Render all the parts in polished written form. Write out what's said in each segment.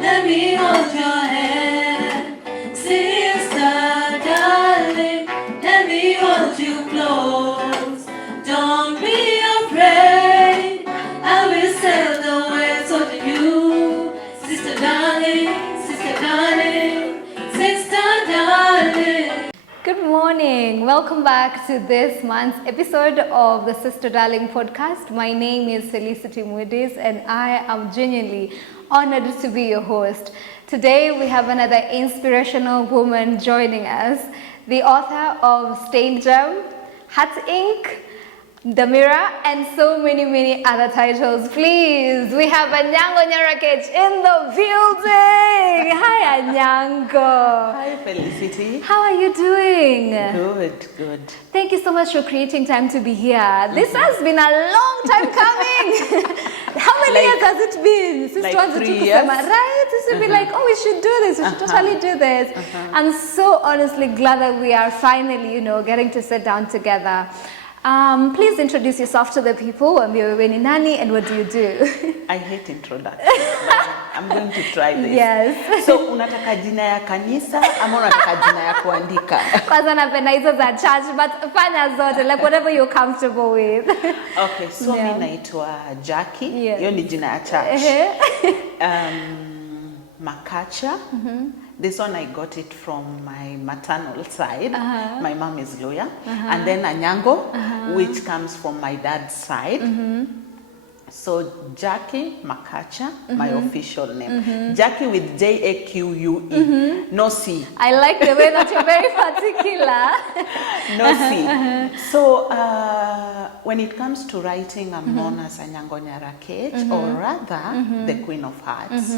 let me hold your hand. Sister, darling, let me hold you close. Don't be afraid, I will sail the waves of you. Sister, darling, sister, darling, sister, darling. Good morning. Welcome back to this month's episode of the Sister Darling podcast. My name is Felicity Moody's and I am genuinely honored to be your host. Today we have another inspirational woman joining us, the author of Stained Gem, Heart Ink, The Mirror, and so many other titles. Please, we have Anyango Nyar Aketch in the building. Hi, Anyango. Hi, Felicity. How are you doing? Good. Thank you so much for creating time to be here. This has been a long time coming. How many years has it been? Since like 3 years. Right? This would be like, oh, we should do this. We should totally do this. I'm so honestly glad that we are finally, getting to sit down together. Please introduce yourself to the people. Wewe ni nani and what do you do? I hate introduction. I'm going to try this. Yes. So, unataka jina ya kanisa ama unataka jina ya kuandika? Kwanza napenda hizo za church, but fanya zote, like whatever you're comfortable with. Okay, so Yeah. mimi naitwa Jackie. Yeah. Hiyo ni jina ya church. Makacha. This one I got it from my maternal side. My mom is lawyer. And then Anyango, which comes from my dad's side. So Jackie Makacha, my official name. Jackie with J-A-Q-U-E, no C. I like the way that you're very particular. No C. So when it comes to writing, I'm known as Anyango Nyar Aketch, or rather, the Queen of Hearts.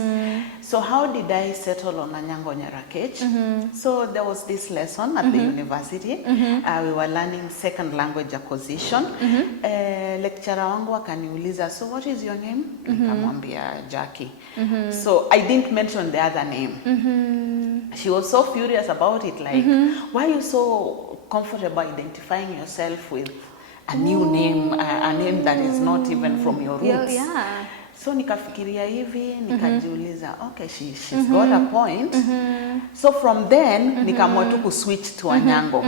So how did I settle on Anyango Nyar Aketch? So there was this lesson at the university. We were learning second language acquisition. Lecturer wangu akaniuliza, so what is your name? Nikamwambia Jackie. So I didn't mention the other name. She was so furious about it, like, why are you so comfortable identifying yourself with a new name, a name that is not even from your roots? Yeah. So nikafikiria hivi, nikajiuliza, okay, she's got a point. So from then, nikaamua tu kuswitch to Anyango.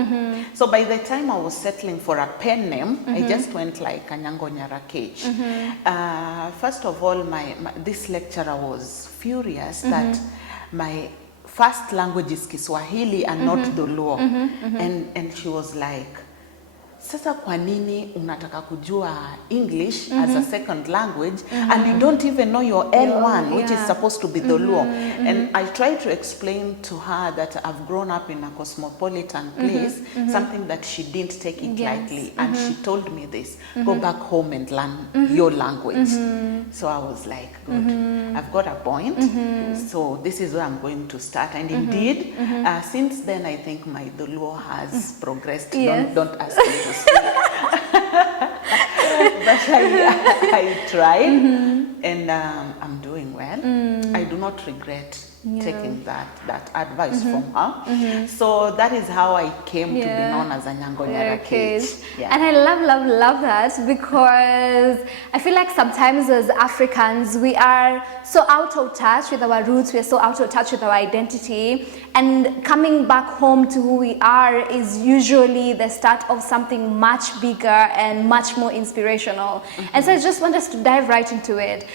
So by the time I was settling for a pen name, I just went like Anyango Nyar Aketch. First of all, this lecturer was furious that my first language is Kiswahili and not Dholuo. And she was like, sasa kwa nini unataka kujua English as a second language and you don't even know your L1, which is supposed to be the Luo. And I tried to explain to her that I've grown up in a cosmopolitan place, something that she didn't take it lightly. And she told me this, go back home and learn your language. So I was like, good, I've got a point. So this is where I'm going to start. And indeed, since then, I think my Dholuo has progressed. Yes. Don't ask me to speak. But I tried, and I'm doing well. I do not regret taking that advice from her. So that is how I came to be known as Anyango Nyar Aketch. And I love that, because I feel like sometimes as Africans we are so out of touch with our roots, we're so out of touch with our identity, and coming back home to who we are is usually the start of something much bigger and much more inspirational. And so I just want us to dive right into it.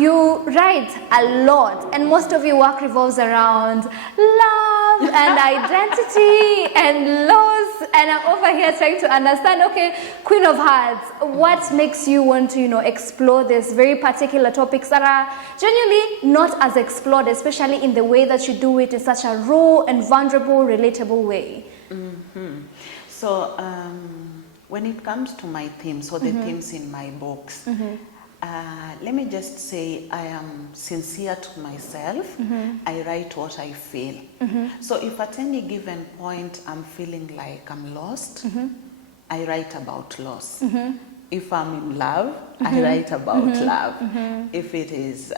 You write a lot, and most of your work revolves around love and identity and loss, and I'm over here trying to understand, okay, Queen of Hearts, what makes you want to explore these very particular topics that are genuinely not as explored, especially in the way that you do it in such a raw and vulnerable, relatable way? So when it comes to my themes, or the themes in my books, let me just say I am sincere to myself. I write what I feel. So if at any given point I'm feeling like I'm lost, I write about loss. If I'm in love, I write about love. If it is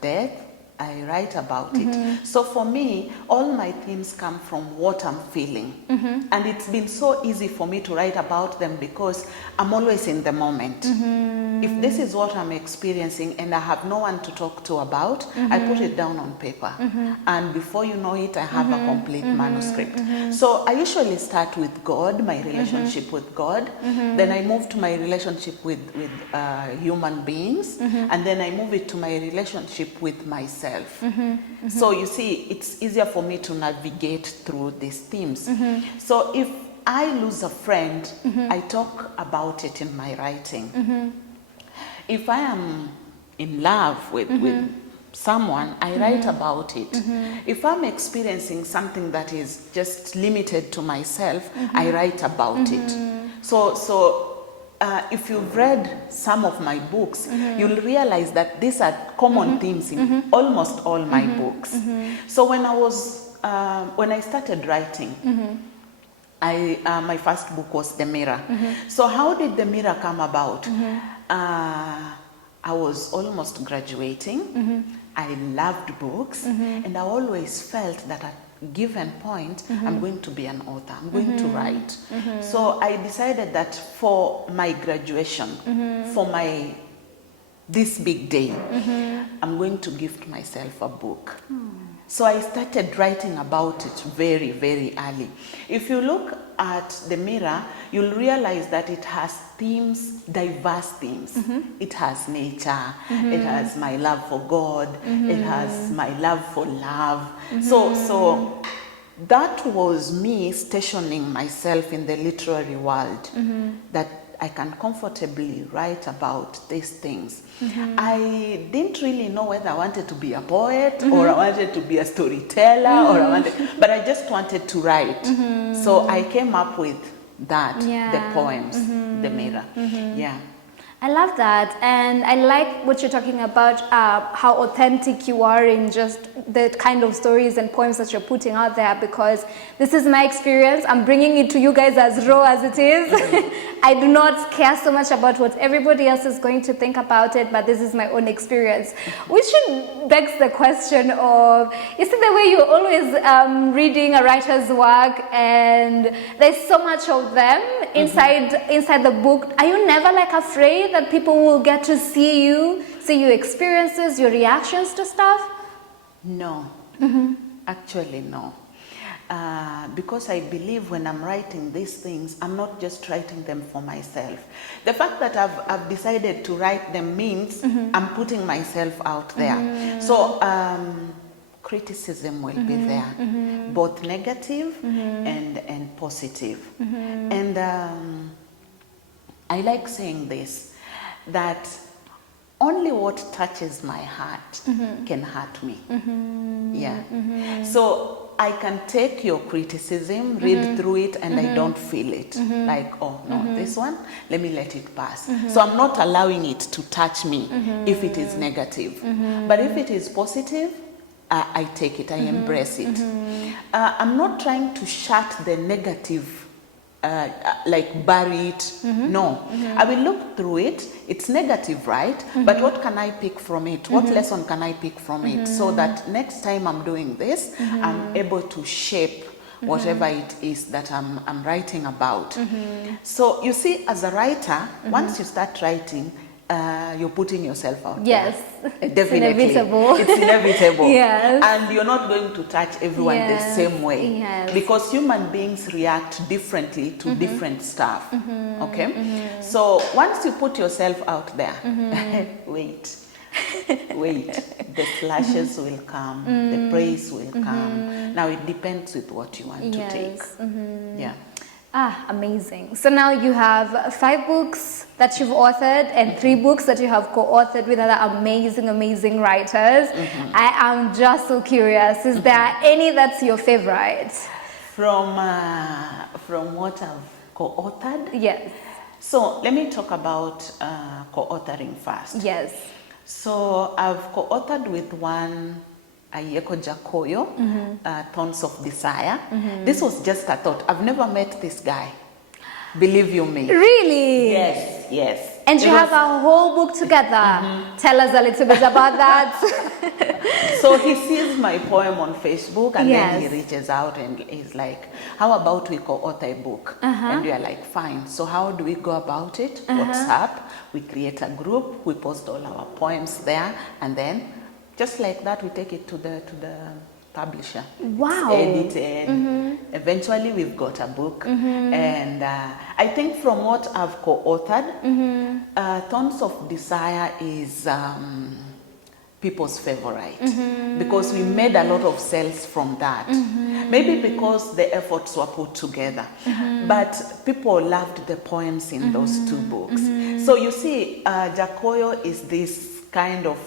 death, I write about it. So for me, all my themes come from what I'm feeling. And it's been so easy for me to write about them because I'm always in the moment. If this is what I'm experiencing and I have no one to talk to about, I put it down on paper. And before you know it, I have a complete manuscript. So I usually start with God, my relationship with God. Then I move to my relationship with human beings. And then I move it to my relationship with myself. So you see, it's easier for me to navigate through these themes. So if I lose a friend, I talk about it in my writing. If I am in love with someone, I write about it. If I'm experiencing something that is just limited to myself, I write about it. So if you've read some of my books, you'll realize that these are common themes in almost all my books. So when I started writing, my first book was The Mirror. So how did The Mirror come about? I was almost graduating. I loved books, and I always felt that at a given point, I'm going to be an author. I'm going to write. So I decided that for my graduation, for this big day, I'm going to gift myself a book. So I started writing about it very, very early. If you look at The Mirror, you'll realize that it has themes, diverse themes. It has nature, it has my love for God, it has my love for love. So that was me stationing myself in the literary world, that I can comfortably write about these things. I didn't really know whether I wanted to be a poet or I wanted to be a storyteller but I just wanted to write. So I came up with that, the poems, The Mirror. Yeah. I love that, and I like what you're talking about, how authentic you are in just the kind of stories and poems that you're putting out there, because this is my experience. I'm bringing it to you guys as raw as it is. I do not care so much about what everybody else is going to think about it, but this is my own experience. Which begs the question of, is it the way you're always reading a writer's work and there's so much of them inside the book? Are you never like afraid that people will get to see your experiences, your reactions to stuff? No, actually no. Because I believe when I'm writing these things, I'm not just writing them for myself. The fact that I've decided to write them means I'm putting myself out there. So criticism will be there, both negative and positive. And I like saying this, that only what touches my heart can hurt me. So I can take your criticism, read through it, and I don't feel it. Like, oh no, this one, let me let it pass. So I'm not allowing it to touch me if it is negative. But if it is positive, I take it, I embrace it. I'm not trying to shut the negative, like bury it. No, I will look through it. It's negative, right? But what can I pick from it? What lesson can I pick from it? So that next time I'm doing this, I'm able to shape whatever it is that I'm writing about. So you see, as a writer, once you start writing, you're putting yourself out yes there. Definitely. It's inevitable. Yes. And you're not going to touch everyone the same way. Yes. Because human beings react differently to different stuff. Okay? So once you put yourself out there, wait. The slashes will come, the praise will come. Now it depends with what you want to take. Yeah. Ah, amazing. So now you have 5 books that you've authored and 3 books that you have co-authored with other amazing writers. I am just so curious. Is there any that's your favorite? From what I've co-authored? Yes. So let me talk about co-authoring first. Yes. So I've co-authored with one, Jakoyo, Thorns of Desire. This was just a thought. I've never met this guy. Believe you me. Really? Yes. And you have a whole book together. Tell us a little bit about that. So he sees my poem on Facebook, and then he Yes. reaches out and he's like, how about we co-author a book? And we are like, fine. So how do we go about it? WhatsApp. We create a group. We post all our poems there, and then just like that, we take it to the publisher. Wow. It's edited. Eventually, we've got a book. And I think from what I've co-authored, Thorns of Desire is people's favorite because we made a lot of sales from that. Maybe because the efforts were put together, but people loved the poems in those two books. So you see, Jacoyo is this kind of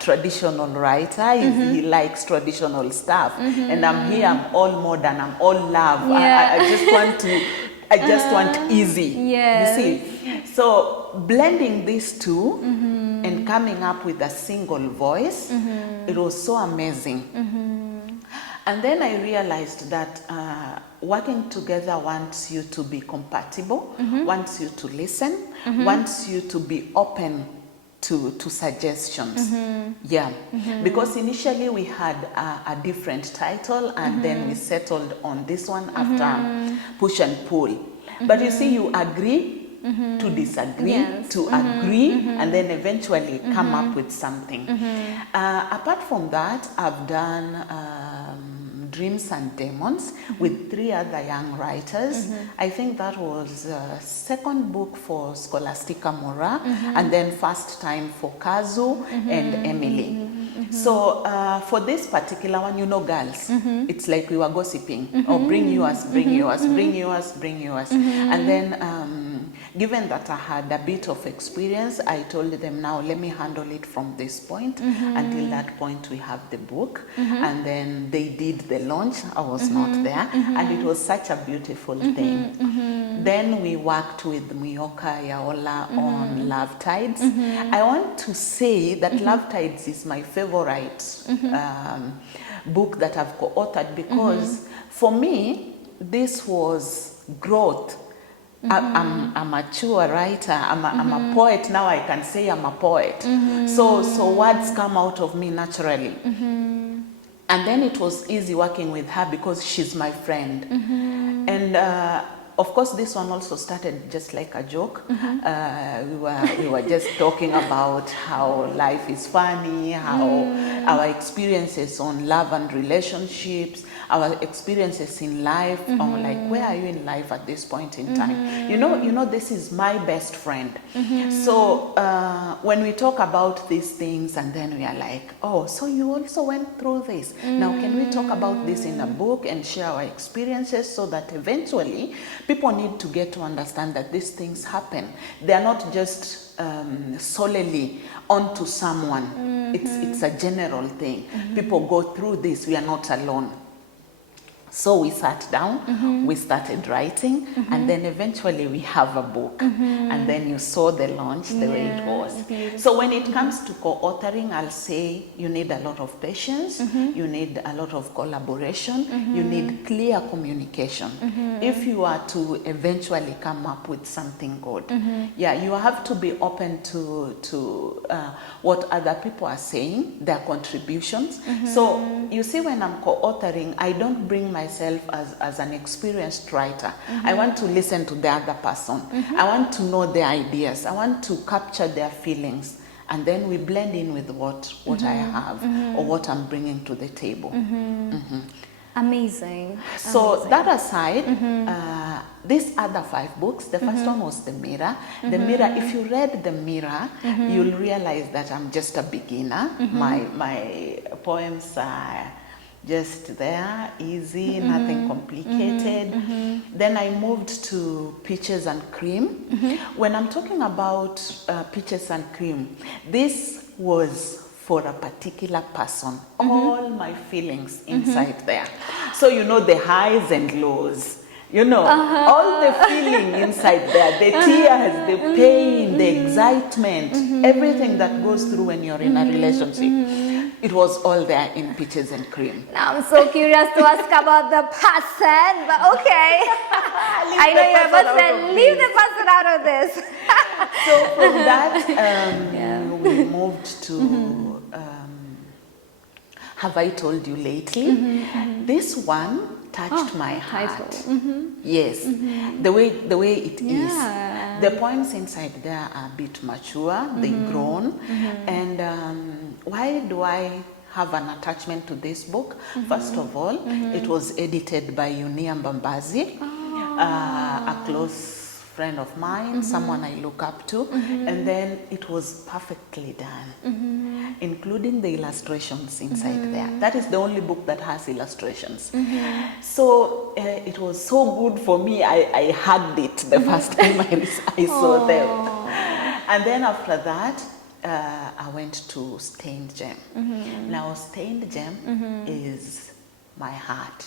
traditional writer. He likes traditional stuff, and I'm here. I'm all modern. I'm all love. Yeah. I just want easy. Yes. You see, so blending these two and coming up with a single voice, it was so amazing. And then I realized that working together wants you to be compatible, wants you to listen, wants you to be open to suggestions. Because initially we had a different title, and then we settled on this one after push and pull. But you see, you agree to disagree, Yes. to agree, and then eventually come up with something. Apart from that, I've done Dreams and Demons with 3 other young writers. I think that was second book for Scholastica Mora, and then first time for Kazu and Emily. So for this particular one, you know, girls, it's like we were gossiping. Oh, bring yours, bring yours, bring yours, bring yours. And then given that I had a bit of experience, I told them, now let me handle it from this point. Until that point, we have the book. And then they did the launch. I was not there. And it was such a beautiful thing. Then we worked with Muyoka Yaola on Love Tides. I want to say that Love Tides is my favorite book that I've co-authored because for me, this was growth. I'm a mature writer. I'm a poet now. I can say I'm a poet. So words come out of me naturally. And then it was easy working with her because she's my friend. And of course, this one also started just like a joke. We were just talking about how life is funny, how our experiences on love and relationships, our experiences in life. I'm like, where are you in life at this point in time? You know, this is my best friend. So when we talk about these things, and then we are like, oh, so you also went through this. Now, can we talk about this in a book and share our experiences so that eventually people need to get to understand that these things happen. They are not just solely onto someone. It's a general thing. People go through this. We are not alone. So we sat down, we started writing, and then eventually we have a book. And then you saw the launch the way it was. Beautiful. So when it comes to co-authoring, I'll say you need a lot of patience, you need a lot of collaboration, you need clear communication. If you are to eventually come up with something good, you have to be open to what other people are saying, their contributions. So you see, when I'm co-authoring, I don't bring myself as an experienced writer. I want to listen to the other person. I want to know their ideas. I want to capture their feelings. And then we blend in with what I have or what I'm bringing to the table. Amazing. So that aside, these other 5 books, the first one was The Mirror. The Mirror, if you read The Mirror, you'll realize that I'm just a beginner. My poems are just there, easy, nothing complicated. Then I moved to Peaches and Cream. When I'm talking about Peaches and Cream, this was for a particular person. All my feelings inside there. So you know, the highs and lows. You know, all the feeling inside there, the tears, the pain, the excitement, everything that goes through when you're in a relationship. It was all there in Peaches and Cream. Now I'm so curious to ask about the person, but okay. I know you're about to say, leave the person out of this. So from that, we moved to Have I Told You Lately? This one touched my heart. Title. Yes, the way it is. Yeah. The poems inside there are a bit mature, they've grown. And why do I have an attachment to this book? First of all, it was edited by Unia Mbambazi, a close friend of mine, someone I look up to, and then it was perfectly done, including the illustrations inside there. That is the only book that has illustrations. So it was so good for me. I hugged it the first time I saw them. And then after that, I went to Stained Gem. Now, Stained Gem is my heart.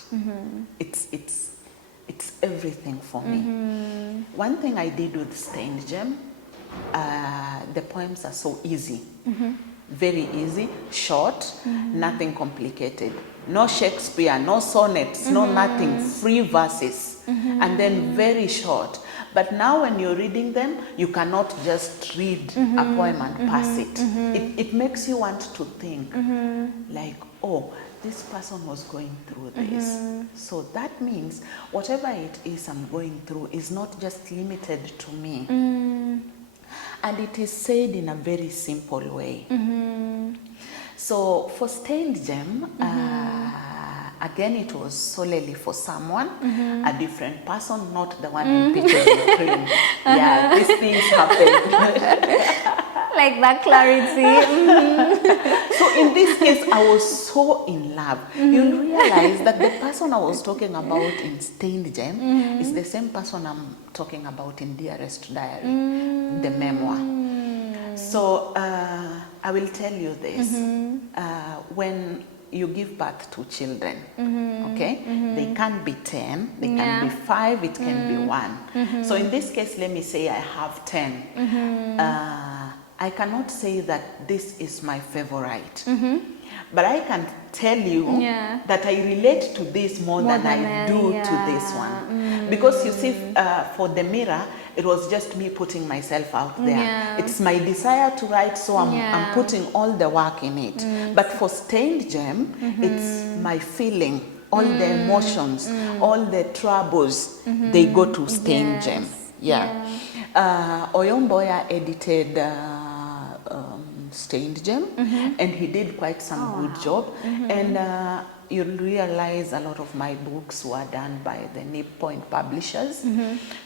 It's everything for me. One thing I did with Stained Gem, the poems are so easy. Very easy, short, nothing complicated. No Shakespeare, no sonnets, no nothing, free verses. And then very short. But now when you're reading them, you cannot just read a poem and pass it. It makes you want to think, like, oh, this person was going through this. So that means whatever it is I'm going through is not just limited to me. And it is said in a very simple way. So for Stained Gem, again, it was solely for someone, a different person, not the one in pictures and cream. Yeah, these things happen. Like that clarity. So in this case, I was so in love. You'll realize that the person I was talking about in Stained Gem is the same person I'm talking about in Dearest Diary, the memoir. So I will tell you this. When you give birth to children, okay? They can't be 10, they can be 5, it can be 1. So in this case, let me say I have 10. I cannot say that this is my favorite, but I can tell you that I relate to this more than I do to this one. Because you see, for the mirror, it was just me putting myself out there. It's my desire to write, so I'm putting all the work in it. But for Stained Gem, it's my feeling, all the emotions, all the troubles, they go to Stained Gem. Oyomboya edited Stained Gem, and he did quite some good job. And you'll realize a lot of my books were done by the Nip Point publishers.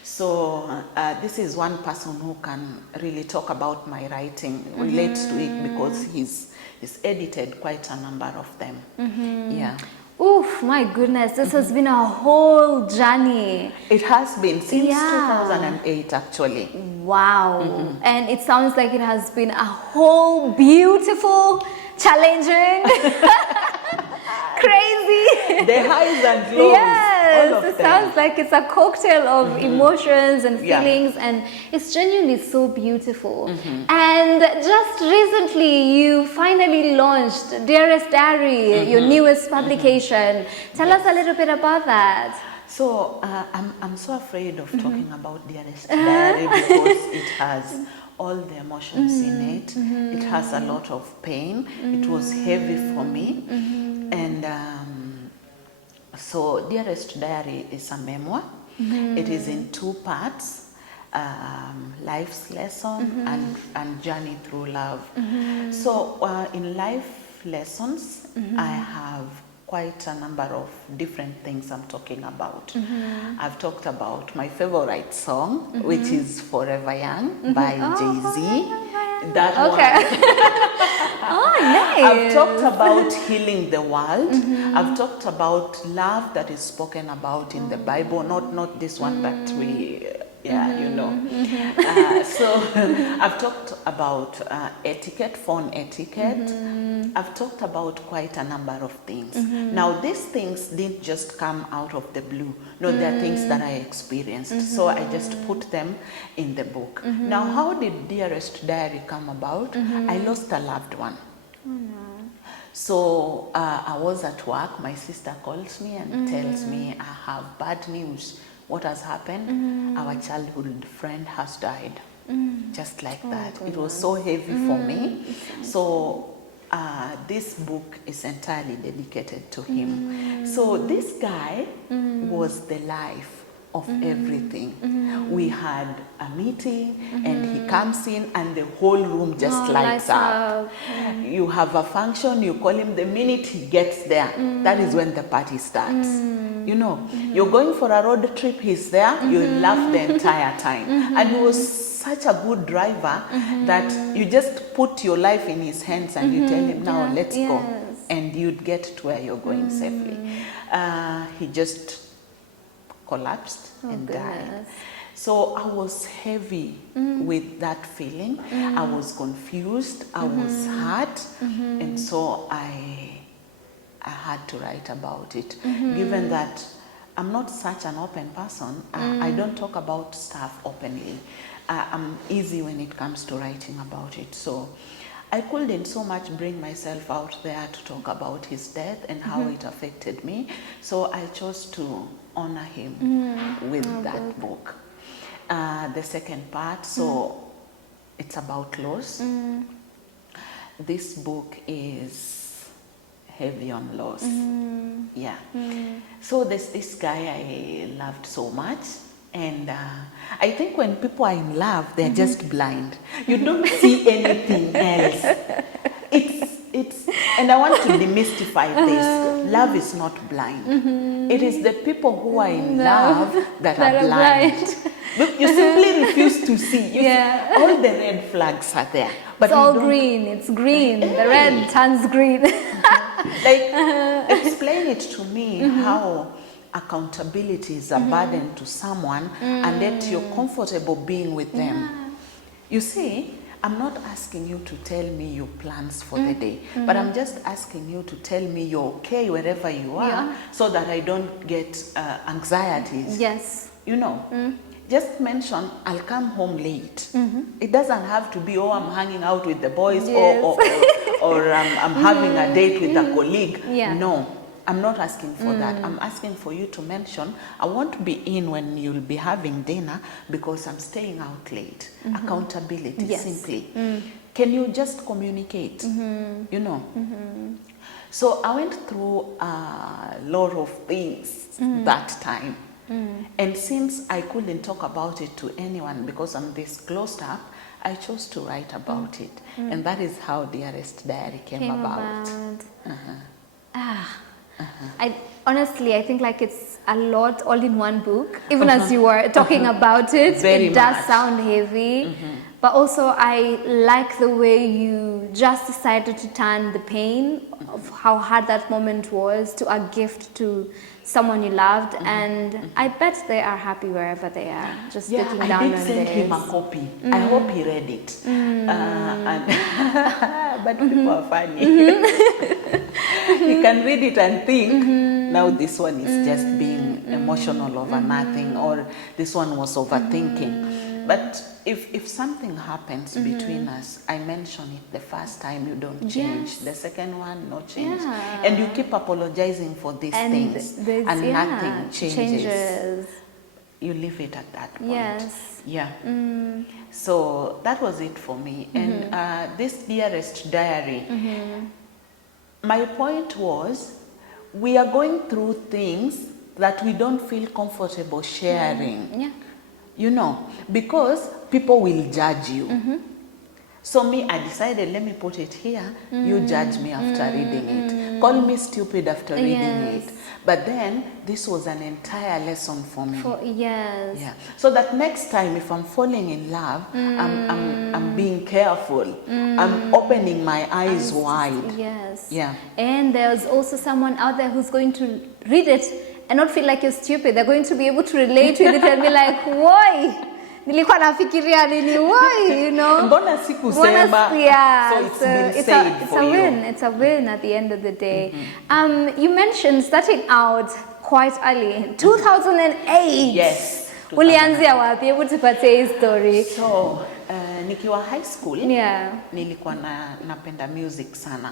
So this is one person who can really talk about my writing, relates to it, because he's edited quite a number of them. Yeah. Oof, my goodness, this has been a whole journey. It has been since 2008, actually. Wow. And it sounds like it has been a whole beautiful, challenging, crazy. The highs and lows. Yes, it sounds like it's a cocktail of emotions and feelings, and it's genuinely so beautiful. And just recently, you finally launched Dearest Diary, your newest publication. Tell us a little bit about that. So I'm so afraid of talking about Dearest Diary because it has all the emotions in it. It has a lot of pain. It was heavy for me. And so Dearest Diary is a memoir. It is in 2 parts, life's lesson and journey through love. So in life lessons, I have quite a number of different things I'm talking about. I've talked about my favorite song, which is Forever Young by Jay-Z. That one. Nice. I've talked about healing the world. I've talked about love that is spoken about in the Bible, not this one, but we, you know. So I've talked about etiquette, phone etiquette. I've talked about quite a number of things. Now, these things didn't just come out of the blue. No, they're things that I experienced. So I just put them in the book. Now, how did Dearest Diary come about? I lost a loved one. So I was at work. My sister calls me and tells me, I have bad news. What has happened? Our childhood friend has died. Just like that. It was so heavy for me. So this book is entirely dedicated to him. So this guy was the life of everything. We had a meeting and he comes in and the whole room just lights up. You have a function, you call him, the minute he gets there, that is when the party starts. You know, you're going for a road trip, he's there, you laugh the entire time. And he was such a good driver that you just put your life in his hands and you tell him, now let's go. And you'd get to where you're going safely. He just collapsed and died. So I was heavy with that feeling. I was confused. I was hurt. And so I had to write about it. Given that I'm not such an open person, I don't talk about stuff openly. I'm easy when it comes to writing about it. So I couldn't so much bring myself out there to talk about his death and how it affected me. So I chose to honor him with that book. The second part, so it's about loss. This book is heavy on loss. Yeah. So there's this guy I loved so much. And I think when people are in love, they're just blind. You don't see anything else. It's, and I want to demystify this. Love is not blind. It is the people who are in love that are blind. You simply refuse to see. You see, all the red flags are there. But it's all green. It's green. The red turns green. Like, explain it to me how accountability is a burden to someone and that you're comfortable being with them. You see, I'm not asking you to tell me your plans for the day, but I'm just asking you to tell me you're okay wherever you are so that I don't get anxieties. Yes. You know, just mention, I'll come home late. It doesn't have to be, oh, I'm hanging out with the boys or I'm having a date with a colleague. No. I'm not asking for that. I'm asking for you to mention, I won't be in when you'll be having dinner because I'm staying out late. Accountability, simply. Can you just communicate? You know? So I went through a lot of things that time. And since I couldn't talk about it to anyone because I'm this closed up, I chose to write about it. And that is how Dearest Diary came about. I honestly, I think like it's a lot all in one book. Even as you were talking about it, it does sound heavy. But also I like the way you just decided to turn the pain of how hard that moment was to a gift to someone you loved. And I bet they are happy wherever they are. Just looking down on I did send him a copy. I hope he read it. But people are funny. He can read it and think, now this one is just being emotional over nothing, or this one was overthinking. But if something happens between us, I mention it the first time, you don't change. The second one, no change. And you keep apologizing for these things, and nothing changes. You leave it at that point. So that was it for me. And this Dearest Diary, my point was, we are going through things that we don't feel comfortable sharing. You know, because people will judge you. So me, I decided, let me put it here. You judge me after reading it. Call me stupid after reading it. But then, this was an entire lesson for me. So that next time, if I'm falling in love, I'm being careful. I'm opening my eyes wide. And there's also someone out there who's going to read it and not feel like you're stupid. They're going to be able to relate with it and be like, why? Nilikuwa nafikiria nini, why, you know? Mbona sikusema? So it's been said for you. It's a win at the end of the day. You mentioned starting out quite early, 2008. Yes. Ulianzia wapi? Hebu tupatie hii story. So, nikiwa high school, nilikuwa napenda music sana.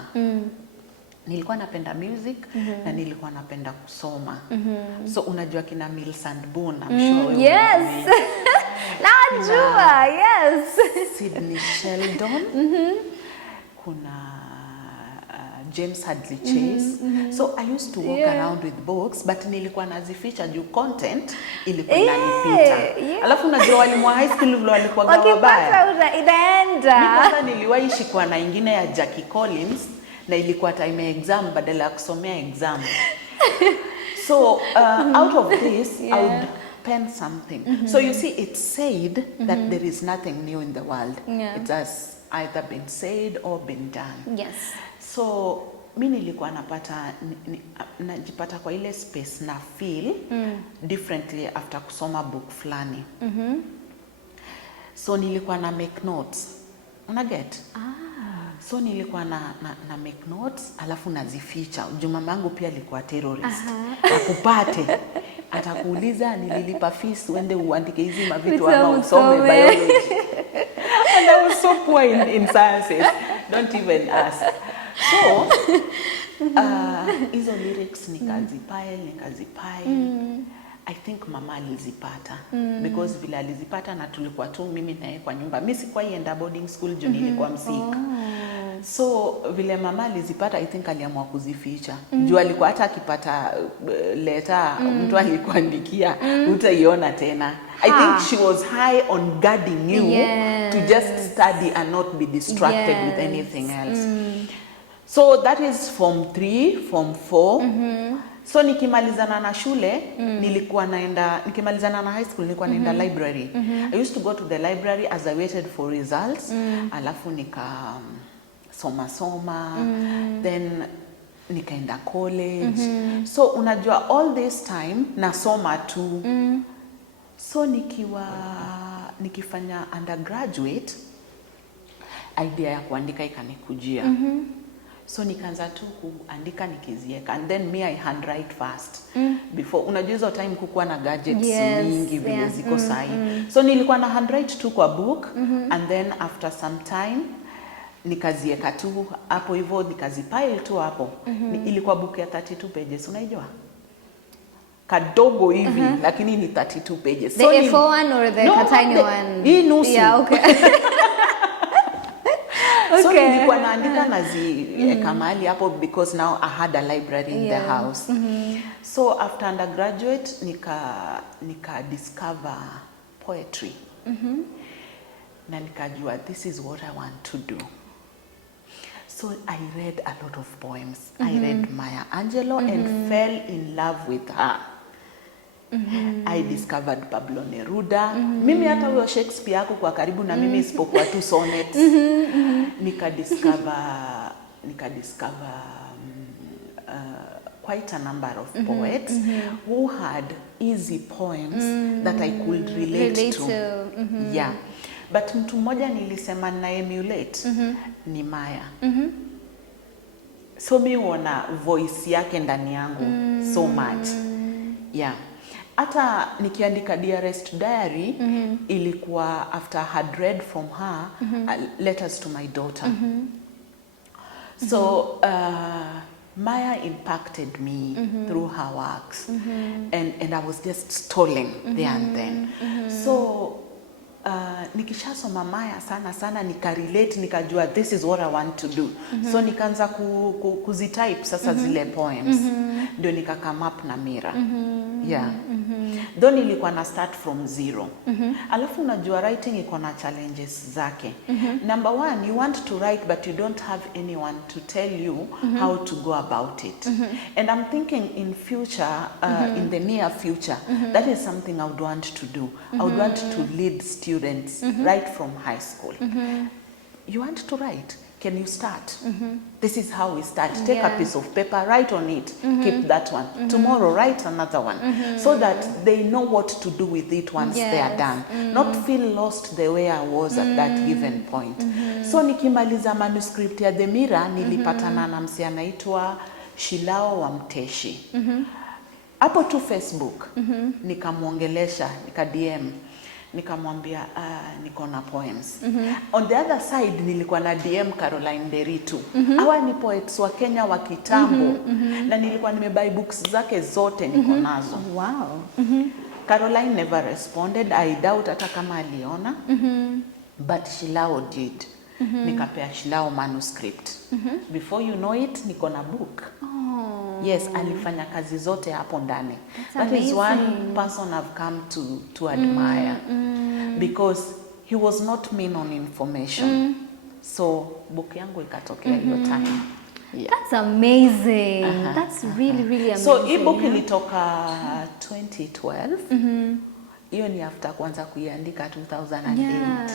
Nilikuwa napenda music na nilikuwa napenda kusoma. So unajua kina Mills and Boone, I'm sure. Najua, yes. Sydney Sheldon. Kuna James Hadley Chase. So I used to walk around with books, but nilikuwa nazificha juu content ilikuwa inanipita. Alafu unajua walimu wa high school vile walikuwa wabaya. Wakipata inaenda. Mimi kwanza niliwahi shikwa na ingine ya Jackie Collins na ilikuwa time exam badala ya kusomea exam. So out of this I would pen something. So you see, it's said that there is nothing new in the world. It has either been said or been done. Yes. So mimi nilikuwa najipata kwa ile space na feel differently after kusoma book fulani. So nilikuwa na make notes. Una get? So nilikuwa na make notes alafu nazificha. Mama yangu pia alikuwa terrorist. Akupate atakuuliza nililipa fees uende uandike hizi mavitu ama usome biology. And I was so poor in sciences. Don't even ask. So hizo lyrics nikazipile. I think mama alizipata because vile alizipata na tulikuwa tu mimi na yeye kwa nyumba. Mimi sikuwa ienda boarding school juu nilikuwa msika. So vile mama alizipata, I think aliamua kuzificha. Juu alikuwa hata akipata letter mtu alikuandikia utaiona tena. I think she was high on guarding you to just study and not be distracted with anything else. So that is form 3, form 4. So nikimalizana na shule nikimalizana na high school nilikuwa naenda library. I used to go to the library as I waited for results. Alafu soma then nikaenda college. So unajua all this time nasoma tu. So nikifanya undergraduate idea ya kuandika ikanikujia. So nikaanza tu kuandika nikizieka and then me I handwrite fast. Before unajua hizo time kukuwa na gadgets nyingi vile ziko sahi. So nilikuwa na handwrite tu kwa book and then after some time nikazieka tu hapo hivyo nikazipile tu hapo. Ilikuwa book ya 32 pages unajua? Kadogo hivi lakini ni 32 pages. The A4 one or the tiny one? Hii nusu. Yeah, okay. So nilikuwa naandika naziweka mahali hapo because now I had a library in the house. So after undergraduate nika discover poetry. Na nikajua this is what I want to do. So I read a lot of poems. I read Maya Angelou and fell in love with her. I discovered Pablo Neruda. Mimi hata huyo Shakespeare yako kwa karibu na mimi isipokuwa tu sonnets. Nika discover quite a number of poets who had easy poems that I could relate to. Yeah. But mtu mmoja nilisema na emulate ni Maya. So mi huona voice yake ndani yangu so much. Yeah. Hata nikiandika Dearest Diary ilikuwa after I had read from her letters to my daughter. So Maya impacted me through her works and I was just stalling there and then. So nikishasoma Maya sana nikarelate nikajua this is what I want to do. So nikaanza kuzitype sasa zile poems. Ndio nika come up na Mira. Yeah. Though nilikuwa na start from zero. Alafu unajua writing iko na challenges zake. Number 1, you want to write but you don't have anyone to tell you how to go about it. And I'm thinking in future, in the near future, that is something I would want to do. I would want to lead students right from high school. You want to write? Can you start? This is how we start. Take a piece of paper, write on it, keep that one. Tomorrow, write another one. So that they know what to do with it once they are done. Not feel lost the way I was at that given point. So nikimaliza manuscript ya The Mirror, nilipatana na msee anaitwa Shilao wa Mteshi. Hapo tu Facebook, nikamuongelesha, nika DM. Nikamwambia niko na poems. On the other side nilikuwa na DM Caroline Deritu. Hawa ni poets wa Kenya wa kitambo. Na nilikuwa nimebuy books zake zote niko nazo. Wow. Caroline never responded. I doubt hata kama aliona. But Shilao did. Nikapea Shilao manuscript. Before you know it, niko na book. Yes, alifanya kazi zote hapo ndani. That is one person I've come to admire. Because he was not mean on information. So book yangu ikatokea hiyo time. Yeah. That's amazing. That's really, really amazing. So hii book ilitoka 2012. Hiyo ni after kwanza kuiandika 2008. Yeah.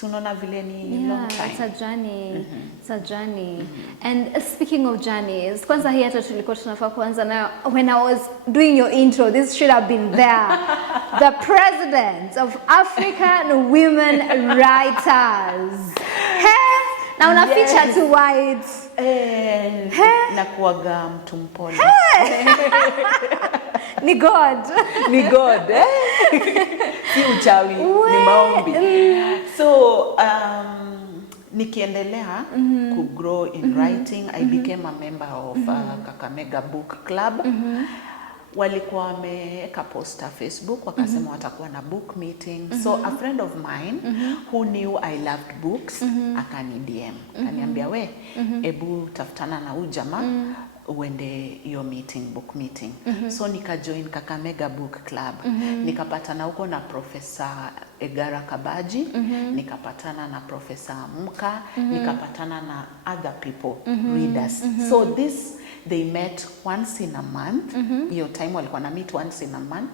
So unaona vile ni long time. It's a journey. It's a journey. And speaking of journeys, kwanza hii hata tulikuwa tunafaa kuanza na when I was doing your intro, this should have been there. The president of African women writers. Na unaficha tu white. Na kuaga mtu mpole. Ni God. Ni God. Si uchawi, ni maombi. So, nikiendelea ku grow in writing, I became a member of Kakamega Book Club. Walikuwa wameweka poster Facebook, wakasema watakuwa na book meeting. So a friend of mine who knew I loved books, akani DM. Akaniambia we, ebu tafutana na huyu jamaa uende hiyo meeting, book meeting. So nika join Kakamega Book Club. Nikapatana huko na Professor Egara Kabaji, nikapatana na Professor Muka, nikapatana na other people, readers. So this they met once in a month. Hiyo time walikuwa na meet once in a month.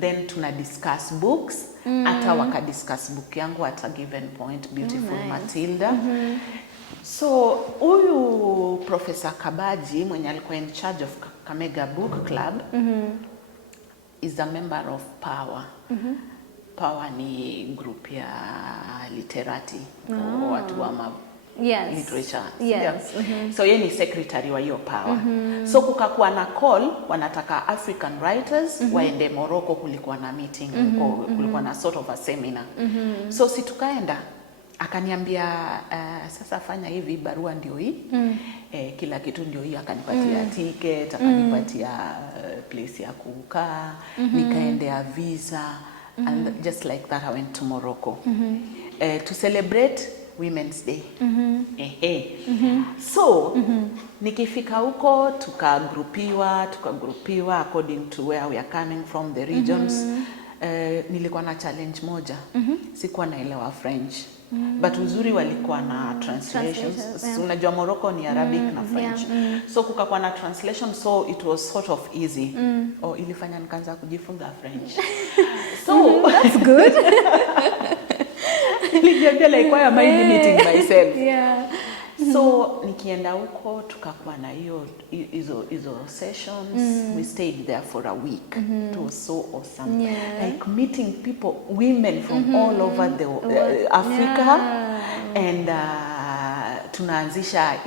Then tuna discuss books. Hata waka discuss book yangu at a given point, Beautiful Matilda. So huyu Professor Kabaji mwenye alikuwa in charge of Kakamega Book Club is a member of Power. Power ni group ya literati kwa watu wa literature. Yes. So yeye ni secretary wa hiyo Power. So kukakuwa na call, wanataka African writers waende Morocco, kulikuwa na meeting, kulikuwa na sort of a seminar. So si tukaenda, akaniambia sasa fanya hivi, barua ndio hii, kila kitu ndio hii, akanipatia ticket, akanipatia place ya kukaa, nikaendea visa, and just like that I went to Morocco to celebrate Women's Day. So nikifika huko tukagrupiwa according to where we are coming from, the regions. Nilikuwa na challenge moja, sikuwa naelewa French. But uzuri walikuwa na translations. Unajua Morocco ni Arabic na French. So kukakuwa na translation, so it was sort of easy. Ilifanya nikaanza kujifunza French. So that's good. Nilijiambia like why am I limiting myself? So nikienda huko tukakuwa na hizo sessions. We stayed there for a week. It was so awesome. Like meeting people, women from all over the Africa. And tunaanzisha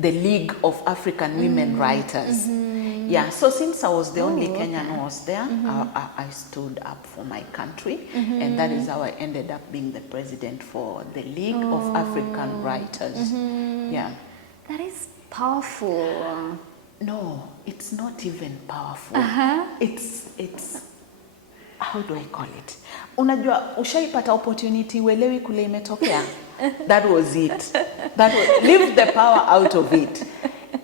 the League of African Women Writers. So since I was the only Kenyan who was there, I stood up for my country, and that is how I ended up being the president for the League of African Writers. That is powerful. No, it's not even powerful. It's how do I call it? Unajua ushaipata opportunity uelewi kule imetokea. That was it. Leave the power out of it.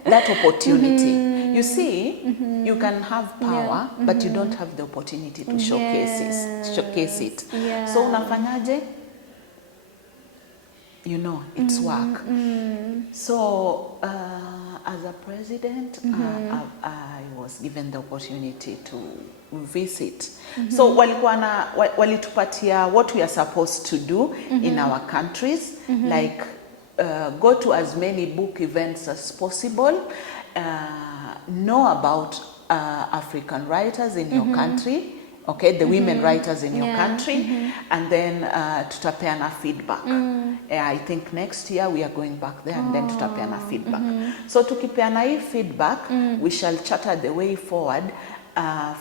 That opportunity. You see, you can have power, but you don't have the opportunity to showcase it. So unafanyaje? You know, it's work. So as a president, I was given the opportunity to visit. So walitupatia what we are supposed to do in our countries, like go to as many book events as possible, know about African writers in your country, okay, the women writers in your country, and then tutapeana feedback. I think next year we are going back there, and then tutapeana feedback. So tukipeana hii feedback, we shall charter the way forward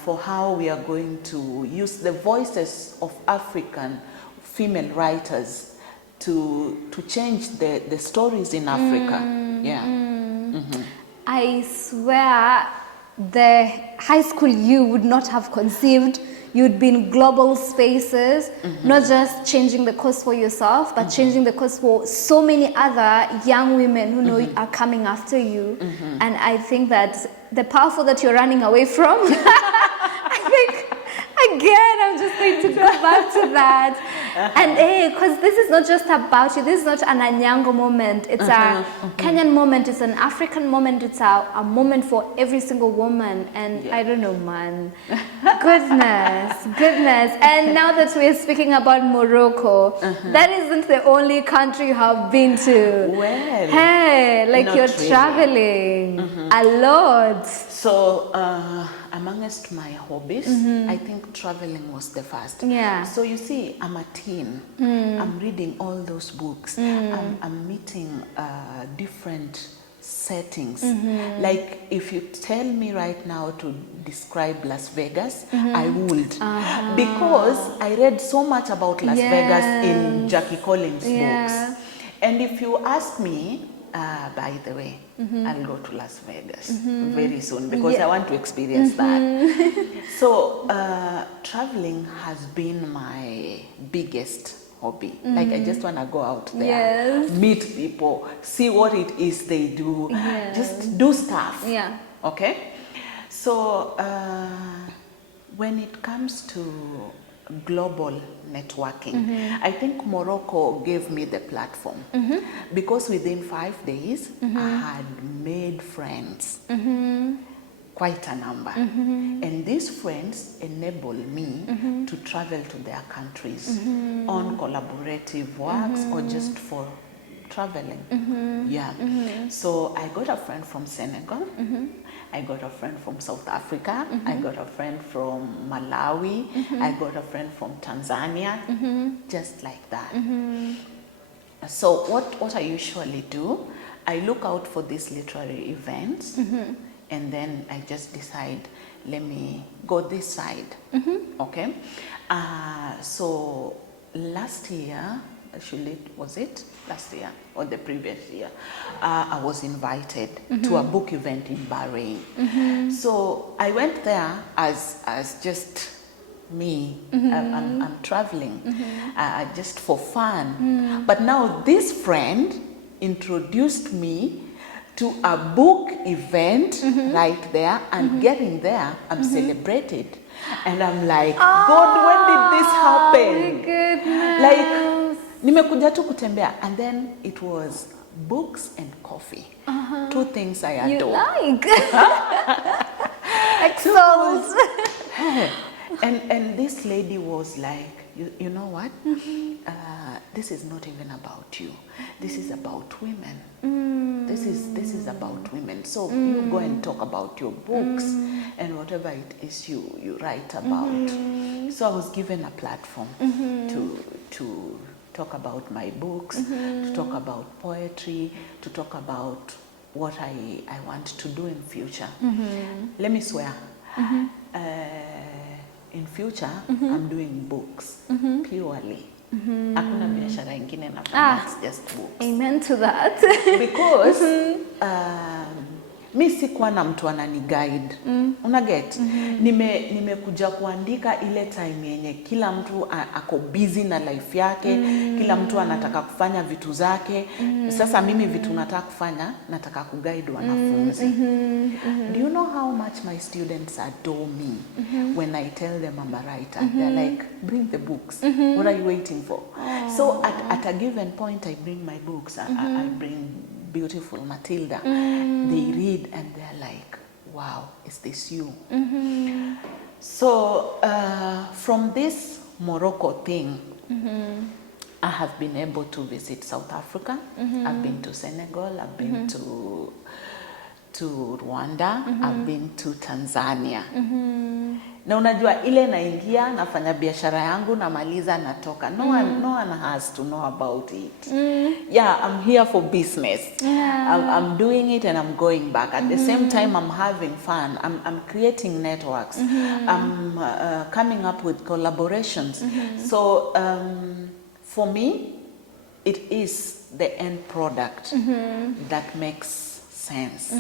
for how we are going to use the voices of African female writers to change the stories in Africa. I swear the high school you would not have conceived. You'd be in global spaces, not just changing the course for yourself, but changing the course for so many other young women who know are coming after you. And I think that the powerful that you're running away from, I think, again, I'm just going to go back to that. And because this is not just about you, this is not an Anyango moment, it's a Kenyan moment, it's an African moment, it's a moment for every single woman. And I don't know, man. Goodness. And now that we're speaking about Morocco, that isn't the only country you have been to. Well, hey, like you're really. traveling a lot. So, amongst my hobbies, I think traveling was the first. Yeah. So you see, I'm a teen. I'm reading all those books. I'm meeting different settings. Like if you tell me right now to describe Las Vegas, I would. Because I read so much about Las Vegas in Jackie Collins' books. And if you ask me, by the way, I'll go to Las Vegas very soon because I want to experience that. So traveling has been my biggest hobby. Like I just want to go out there, meet people, see what it is they do, just do stuff. Yeah. Okay? So when it comes to global networking, I think Morocco gave me the platform because within 5 days I had made friends, quite a number, and these friends enabled me to travel to their countries on collaborative works or just for traveling. So I got a friend from Senegal, I got a friend from South Africa, I got a friend from Malawi, I got a friend from Tanzania, just like that. So what I usually do, I look out for these literary events, and then I just decide, let me go this side. Okay? So last year, actually, was it last year or the previous year? I was invited to a book event in Bahrain. So I went there as just me. I'm traveling just for fun. But now this friend introduced me to a book event right there, and getting there, I'm celebrated. And I'm like, God, when did this happen? My goodness. Like, nimekuja tu kutembea, and then it was books and coffee. Two things I adore. You like? Excellent. And this lady was like, you know what? This is not even about you. This is about women. This is about women. So you go and talk about your books and whatever it is you write about. So I was given a platform to talk about my books, to talk about poetry, to talk about what I want to do in future. Let me swear. In future, I'm doing books purely. Hakuna biashara ingine nafanya, it's just books. Amen to that. Because mi sikuwa na mtu anani guide. Unaget? Nimekuja kuandika ile time yenye kila mtu ako busy na life yake, kila mtu anataka kufanya vitu zake. Sasa mimi vitu nataka kufanya, nataka kuguide wanafunzi. Do you know how much my students adore me when I tell them I'm a writer? They're like, bring the books. What are you waiting for? So at a given point, I bring my books. I bring Beautiful Matilda. They read and they're like, wow, is this you? So from this Morocco thing, I have been able to visit South Africa. I've been to Senegal. I've been to Rwanda. I've been to Tanzania. Na unajua ile naingia nafanya biashara yangu namaliza natoka. No one has to know about it. Yeah, I'm here for business. I'm doing it and I'm going back. At the same time, I'm having fun. I'm creating networks. I'm coming up with collaborations. So for me, it is the end product that makes sense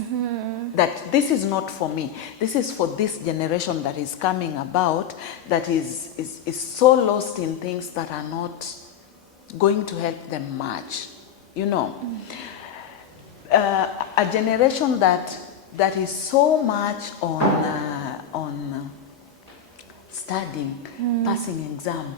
that this is not for me. This is for this generation that is coming about, that is so lost in things that are not going to help them much. You know, a generation that is so much on studying, passing exam.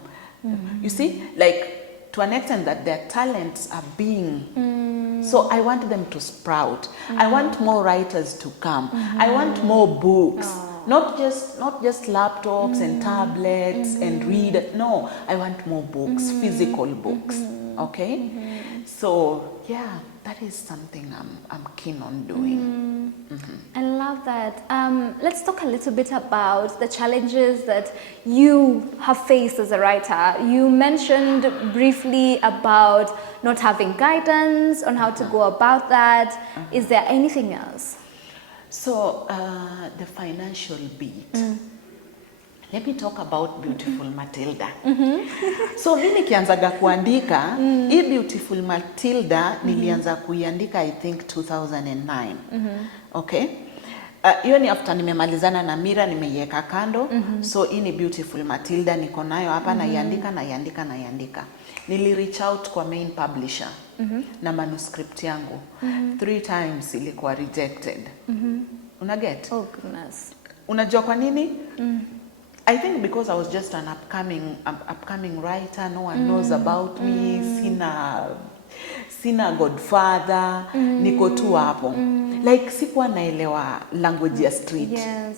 You see, like to an extent that their talents are being. So I want them to sprout. I want more writers to come. I want more books. Not just laptops and tablets and read. No, I want more books, physical books. Okay? So yeah, that is something I'm keen on doing. I love that. Let's talk a little bit about the challenges that you have faced as a writer. You mentioned briefly about not having guidance on how to go about that. Is there anything else? So the financial beat. Let me talk about Beautiful Matilda. So mimi nikianzaga kuandika, hii Beautiful Matilda nilianza kuiandika I think 2009. Okay? Hiyo ni after nimemalizana na Mira, nimeiweka kando. So hii ni Beautiful Matilda niko nayo hapa, naiandika. Nili reach out kwa main publisher na manuscript yangu. 3 times ilikuwa rejected. Una get? Oh goodness. Unajua kwa nini? I think because I was just an upcoming writer, no one knows about me, sina godfather, niko tu hapo. Like sikuwa naelewa language ya street. Yes.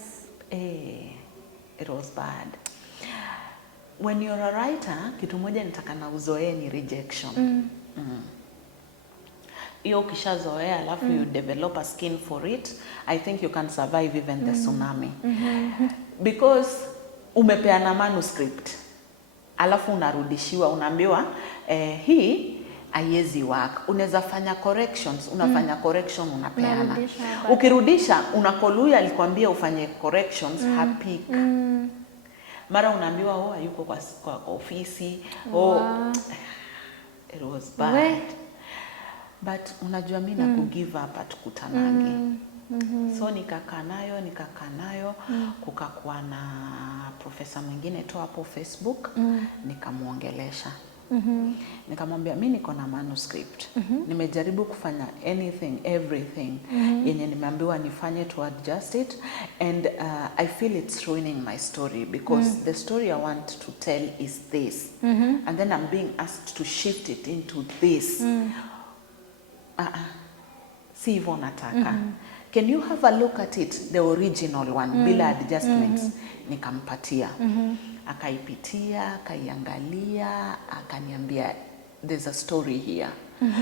It was bad. When you're a writer, kitu moja nitaka na uzoee ni rejection. Iyo ukishazoea alafu you develop a skin for it, I think you can survive even the tsunami. Because umepeana manuscript alafu unarudishiwa, unaambiwa hii haiwezi work. Unaweza fanya corrections, unafanya correction, unapeana. Ukirudisha unakoluya alikwambia ufanye corrections, hapik. Mara unaambiwa hayuko kwa ofisi. It was bad. But unajua mimi na give up hatukutanangi. So nikakaa nayo kukakuwa na profesa mwingine tu hapo Facebook, nikamuongelesha. Nikamwambia mimi niko na manuscript. Nimejaribu kufanya anything, everything yenye nimeambiwa nifanye to adjust it, and I feel it's ruining my story because the story I want to tell is this. And then I'm being asked to shift it into this. Si hivyo nataka. Can you have a look at it, the original one, bila adjustments? Nikampatia. Akaipitia, akaiangalia, akaniambia there's a story here.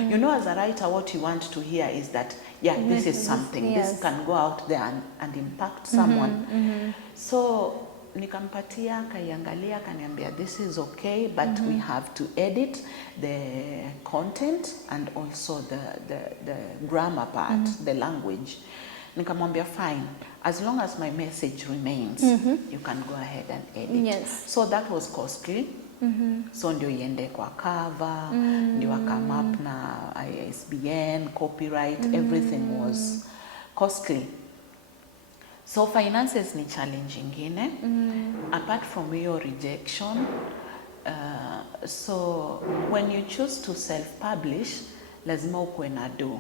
You know, as a writer, what you want to hear is that, this is something. Yes. This can go out there and impact someone. So nikampatia, akaiangalia, akaniambia this is okay, but we have to edit the content and also the grammar part, the language. Nikamwambia fine, as long as my message remains, you can go ahead and edit. Yes. So that was costly. So ndio iende kwa cover, ndio come up na ISBN, copyright, everything was costly. So finances ni challenge ingine. Apart from your rejection, so when you choose to self-publish, lazima ukuwe na do.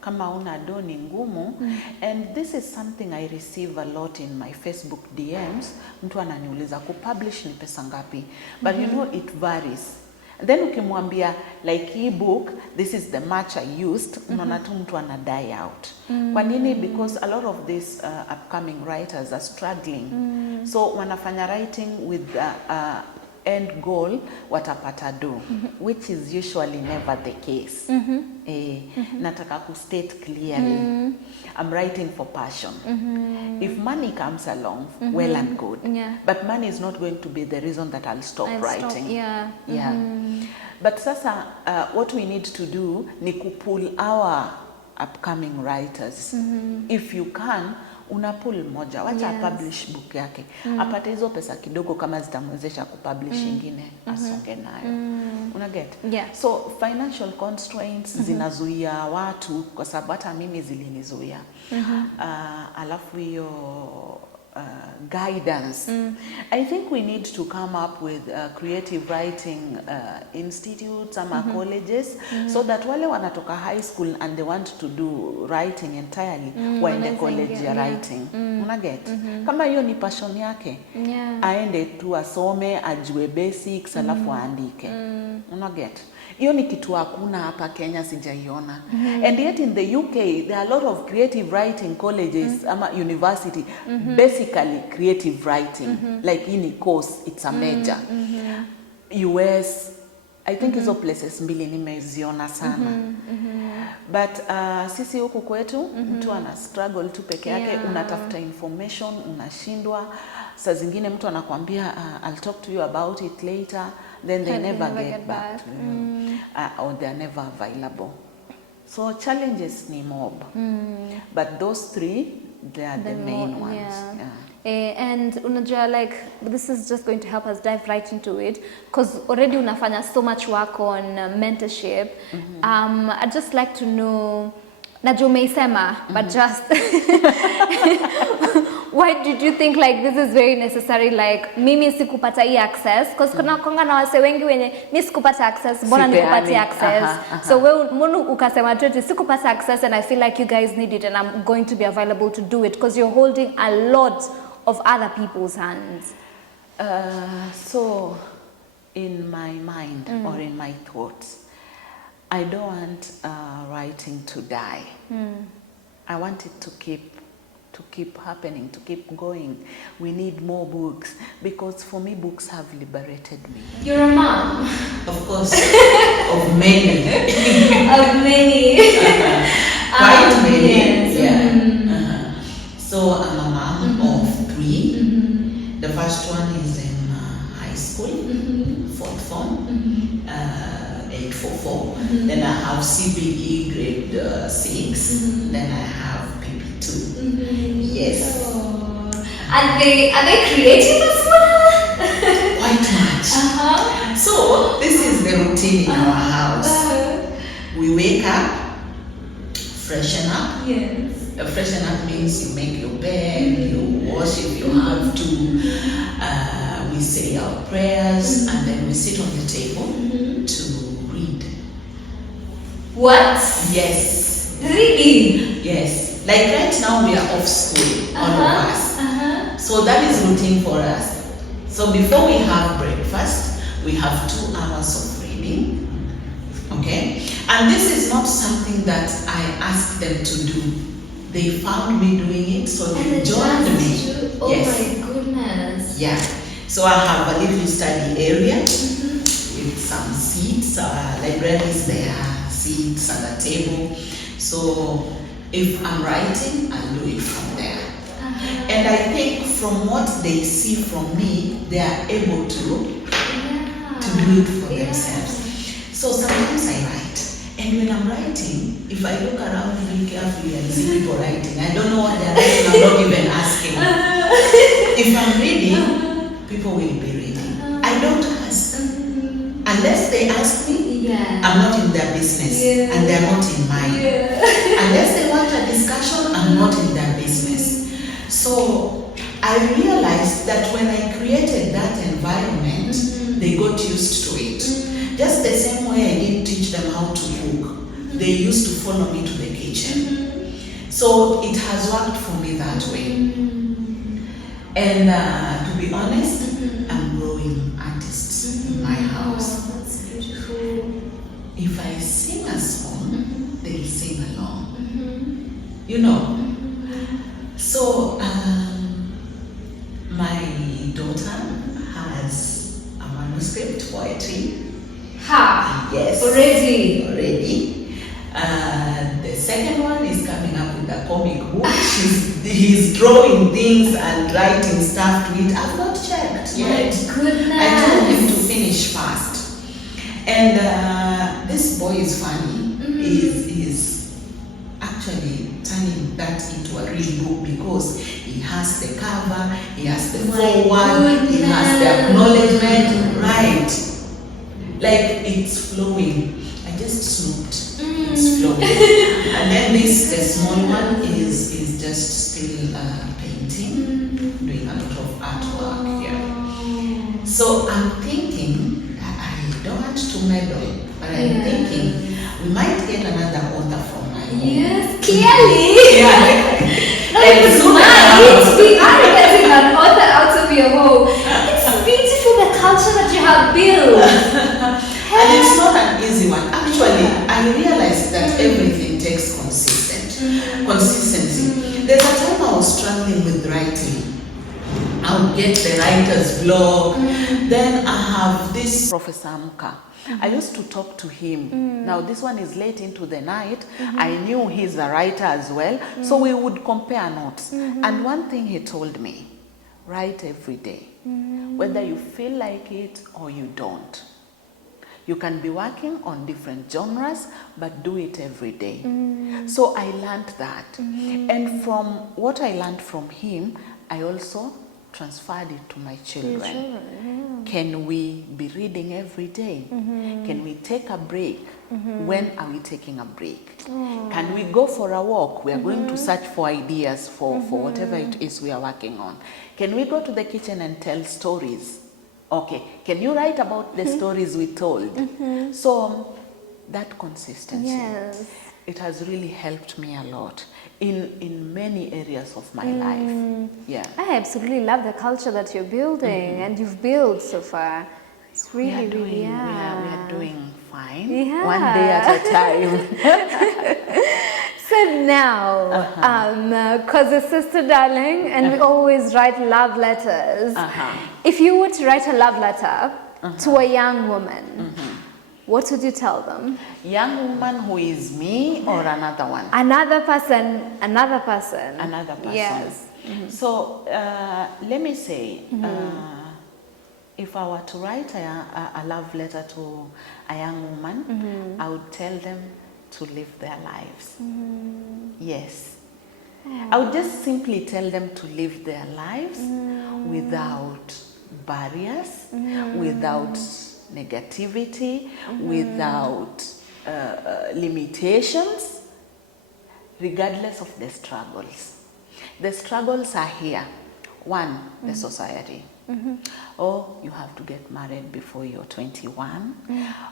Kama una do ni ngumu. And this is something I receive a lot in my Facebook DMs. Mtu ananiuliza kupublish ni pesa ngapi? But you know it varies. Then ukimwambia like ebook, this is the much I used, unaona tu mtu ana die out. Kwa nini? Because a lot of these upcoming writers are struggling. So wanafanya writing with end goal watapata do, which is usually never the case. Nataka ku state clearly, I'm writing for passion. If money comes along, well and good. But money is not going to be the reason that I'll stop writing. But sasa, what we need to do ni kupull our upcoming writers. If you can, una pull moja, wacha Yes. publish book yake, apate hizo pesa kidogo kama zitamwezesha kupublish ingine, asonge nayo. Una get? Yeah. So financial constraints zinazuia watu, kwa sababu hata mimi zilinizuia. Alafu hiyo guidance. I think we need to come up with creative writing institutes ama colleges, so that wale wanatoka high school and they want to do writing entirely, waende college ya writing. Una get? Kama hiyo ni passion yake, aende tu asome, ajue basics, alafu aandike. Una get? Hiyo ni kitu hakuna hapa Kenya, sijaiona. And yet in the UK there are a lot of creative writing colleges ama university, basically creative writing, like ini course, it's a major. US, I think hizo places mbili nimeziona sana. But sisi huku kwetu mtu ana struggle tu peke yake, unatafuta information, unashindwa. Saa zingine mtu anakuambia I'll talk to you about it later, then they never get back to you, or they're never available. So challenges ni mob, but those three, they are the main ones. And unajua, like, this is just going to help us dive right into it, because already unafanya so much work on mentorship. I'd just like to know, najua umeisema, but just why did you think like this is very necessary, like mimi sikupata hii access, because kuna konga na wase wengi wenye mimi sikupata access, mbona nikupate access? So wewe mbona ukasema tu sikupata access, and I feel like you guys need it and I'm going to be available to do it, because you're holding a lot of other people's hands. So in my mind or in my thoughts, I don't want writing to die. I want it to keep happening, to keep going. We need more books, because for me books have liberated me. You're a mom. Of course, of many. Of many. Quite many. Yes. Yeah. So I'm a mom of 3. The first one is in high school, 4th form, 844. Then I have CBE grade 6. Then I have PP2. Yes. Oh. Are they creative as well? Quite much. So this is the routine in our house. We wake up, freshen up. Yes. Freshen up means you make your bed, you wash if you have to. We say our prayers, and then we sit on the table to read. What? Yes. Reading? Yes. Like right now we are off school, all of us. So that is routine for us. So before we have breakfast, we have 2 hours of reading. Okay? And this is not something that I asked them to do. They found me doing it, so they joined me. Oh Yes. my goodness. Yeah. So I have a little study area with some seats. Libraries, there are seats and a table. So if I'm writing, I'll do it from there. And I think from what they see from me, they are able to do it for themselves. So sometimes I write. And when I'm writing, if I look around really carefully and see people writing, I don't know what they're writing, I'm not even asking. If I'm reading, people will be reading. I don't ask. Unless they ask me, I'm not in their business, and they're not in mine. Unless they want a discussion, I'm not in their business. So I realized that when I created that environment, they got used to it. Just the same way I didn't teach them how to cook, they used to follow me to the kitchen. So it has worked for me that way. And to be honest, I'm growing artists in my house. That's beautiful. If I sing a song, they'll sing along. You know? So my daughter has a manuscript poetry. Ha! Yes. Already. The second one is coming up with a comic book. He's drawing things and writing stuff to it. I've not checked yet. My goodness. I told him to finish fast. And this boy is funny. He's actually turning that into a real book because he has the cover, he has the My foreword, he has the goodness. acknowledgement, right? Like it's flowing. I just snooped. It's flowing. And then the small one is just still painting, doing a lot of artwork here. So I'm thinking, I don't want to meddle, but I'm thinking we might get another author from my home. Yes, clearly. Yeah. Like it's might. We are getting an author out of your home. It's beautiful the culture that you have built. And it's not an easy one. Actually, I realized that everything takes consistency. There's a time I was struggling with writing. I would get the writer's block. Then I have this Professor Amka. I used to talk to him. Now this one is late into the night. I knew he's a writer as well. So we would compare notes. And one thing he told me, write every day. Whether you feel like it or you don't. You can be working on different genres, but do it every day. So I learned that. And from what I learned from him, I also transferred it to my children. Can we be reading every day? Can we take a break? When are we taking a break? Can we go for a walk? We are going to search for ideas for whatever it is we are working on. Can we go to the kitchen and tell stories? Okay, can you write about the stories we told? So that consistency, it has really helped me a lot in many areas of my life. Yeah, I absolutely love the culture that you're building and you've built so far. It's really, we are doing fine. Yeah. One day at a time. So now, because it's Sister Darling and we always write love letters. If you were to write a love letter to a young woman, what would you tell them? Young woman who is me or another one? Another person. Another person. Yes. So let me say, if I were to write a love letter to a young woman, I would tell them to live their lives. Yes. I would just simply tell them to live their lives without barriers, without negativity, without limitations, regardless of the struggles. The struggles are here. One, the society. Or you have to get married before you're 21,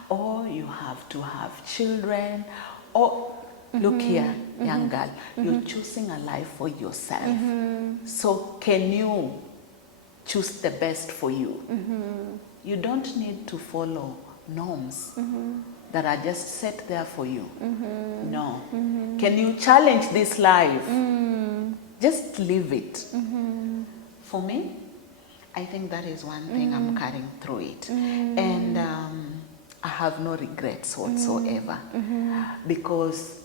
or you have to have children, or look here, young girl, you're choosing a life for yourself. So can you choose the best for you? You don't need to follow norms that are just set there for you. No. Can you challenge this life? Just live it. For me, I think that is one thing I'm carrying through it. And I have no regrets whatsoever. Because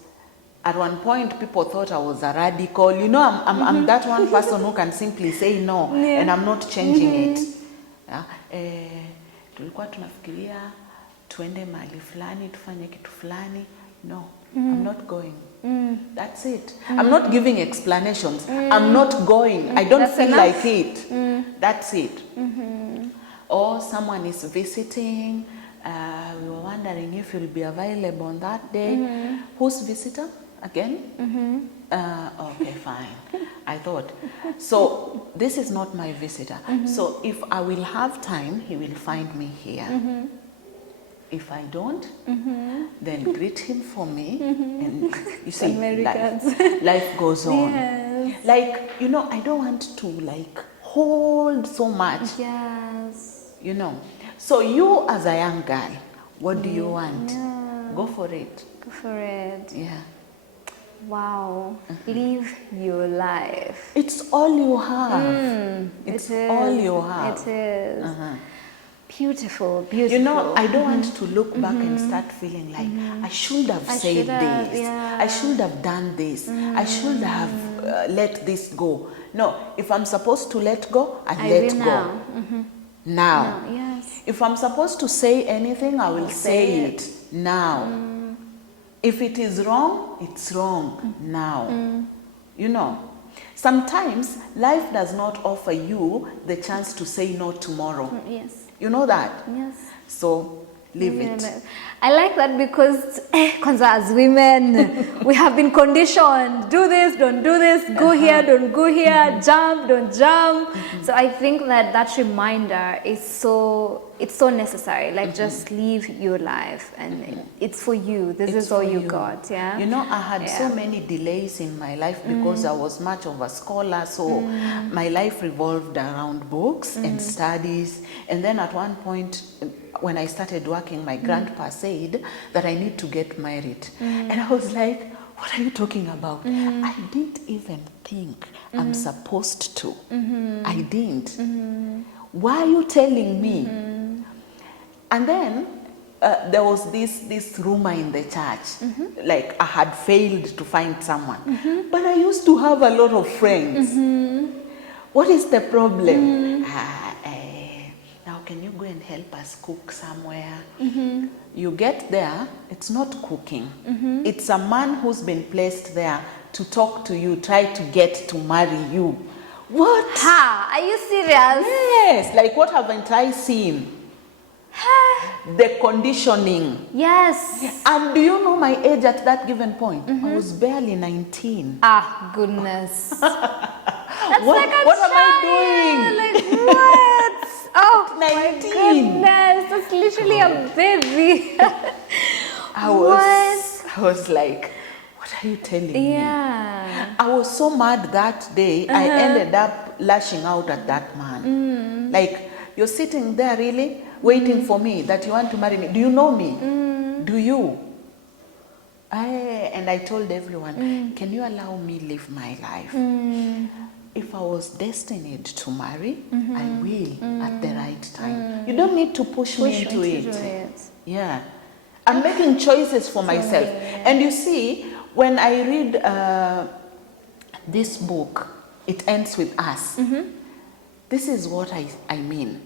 at one point people thought I was a radical. You know, I'm that one person who can simply say no and I'm not changing it. Tulikuwa tunafikiria tuende mahali fulani tufanye kitu fulani. No, I'm not going. That's it. I'm not giving explanations. I'm not going. I don't feel like it. That's it. Or someone is visiting. We were wondering if you'll be available on that day. Who's visitor again? Okay, fine. I thought. So this is not my visitor. So if I will have time, he will find me here. If I don't, then greet him for me. And you see, life goes on. Yes. Like, you know, I don't want to like hold so much. Yes. You know. So you as a young girl, what do you want? Go for it. Go for it. Yeah. Wow. Live your life. It's all you have. It's all you have. It is. Beautiful, beautiful. You know, I don't want to look back and start feeling like I should have said this. Yeah. I should have done this. I should have let this go. No, if I'm supposed to let go, I let go. Now. No, yes. If I'm supposed to say anything, I will say it now. If it is wrong, it's wrong now. You know, sometimes life does not offer you the chance to say no tomorrow. Yes. You know that? Yes. So leave it. I like that because as women, we have been conditioned. Do this, don't do this. Go here, don't go here. Jump, don't jump. So I think that reminder is it's so necessary. Like just live your life, and it's for you. This is all you got. Yeah. You know, I had so many delays in my life because I was much of a scholar. So my life revolved around books and studies. And then at one point, when I started working, my grandpa said that I need to get married. And I was like, what are you talking about? I didn't even think I'm supposed to. I didn't. Why are you telling me? And then there was this rumor in the church, like I had failed to find someone. But I used to have a lot of friends. What is the problem? Now can you go and help us cook somewhere? You get there, it's not cooking. It's a man who's been placed there to talk to you, try to get to marry you. What? Ha! Are you serious? Yes, like what haven't I seen? The conditioning. Yes. And do you know my age at that given point? I was barely 19. Ah, goodness. That's What- like a what am I child. Like what? Oh 19. my goodness. That's literally a baby. I was like, what are you telling me? Yeah. I was so mad that day, I ended up lashing out at that man. Like, you're sitting there really waiting for me, that you want to marry me. Do you know me? Do you? And I told everyone, can you allow me live my life? If I was destined to marry, I will at the right time. You don't need to push me into it. Yeah. I'm making choices for myself. And you see, when I read this book, It Ends With Us, this is what I mean.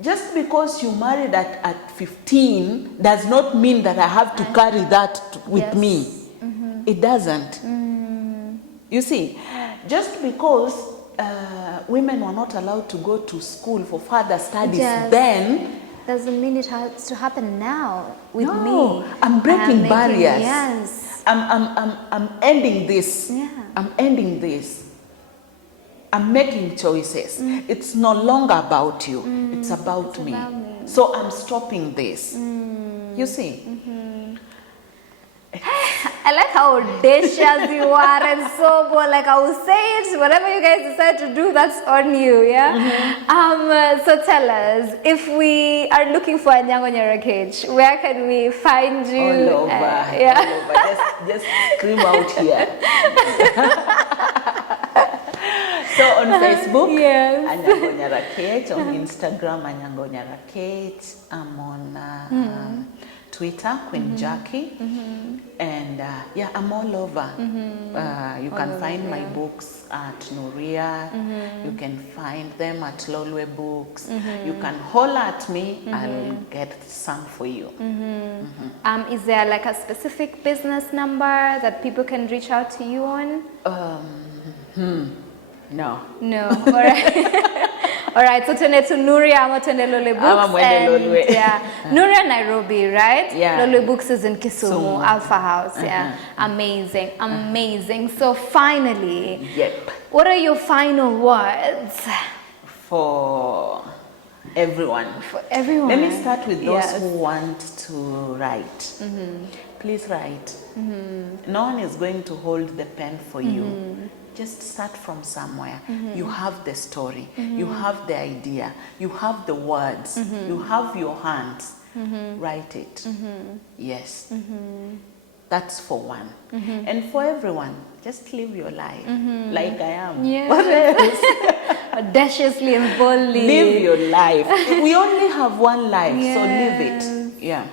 Just because you married at 15 does not mean that I have to carry that with me. It doesn't. You see, just because women were not allowed to go to school for further studies then doesn't mean it has to happen now with no, me. I'm breaking barriers. Yes. I'm ending this. Yeah. I'm ending this. I'm making choices. It's no longer about you. It's about me. So I'm stopping this. You see? I like how audacious you are and so bold. Like I will say it, whatever you guys decide to do, that's on you, yeah? So tell us, if we are looking for Anyango Nyar Aketch, where can we find you? All over. Yeah. All over. Just scream out here. So on Facebook, Anyango Nyar Aketch. On Instagram, Anyango Nyar Aketch. I'm on Twitter, Queen Jackie. And yeah, I'm all over. You can find my books at Nuria. You can find them at Lolwe Books. You can holler at me. I'll get some for you. Is there like a specific business number that people can reach out to you on? No. No. All right. All right. So tune to Nuria ama tune Lolwe Books. Ama mwende Lolwe. Yeah. Nuria Nairobi, right? Yeah. Lolwe Books is in Kisumu, Alpha House. Yeah. Amazing. Amazing. So finally, what are your final words? For everyone. For everyone. Let me start with those who want to write. Please write. No one is going to hold the pen for you. Just start from somewhere. You have the story. You have the idea. You have the words. You have your hands. Write it. Yes. That's for one. And for everyone, just live your life like I am. Yes. What else? Audaciously and boldly. Live your life. We only have one life, so live it. Yeah.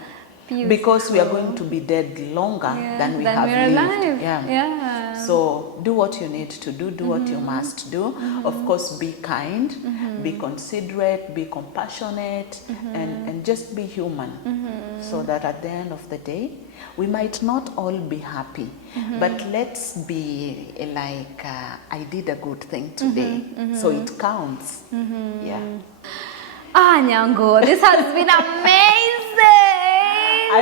Beautiful. Because we are going to be dead longer than we have lived. Alive. Yeah. So do what you need to do what you must do. Of course, be kind, be considerate, be compassionate, and just be human. So that at the end of the day, we might not all be happy, but let's be like, I did a good thing today, so it counts. Yeah. Anyango, this has been amazing. I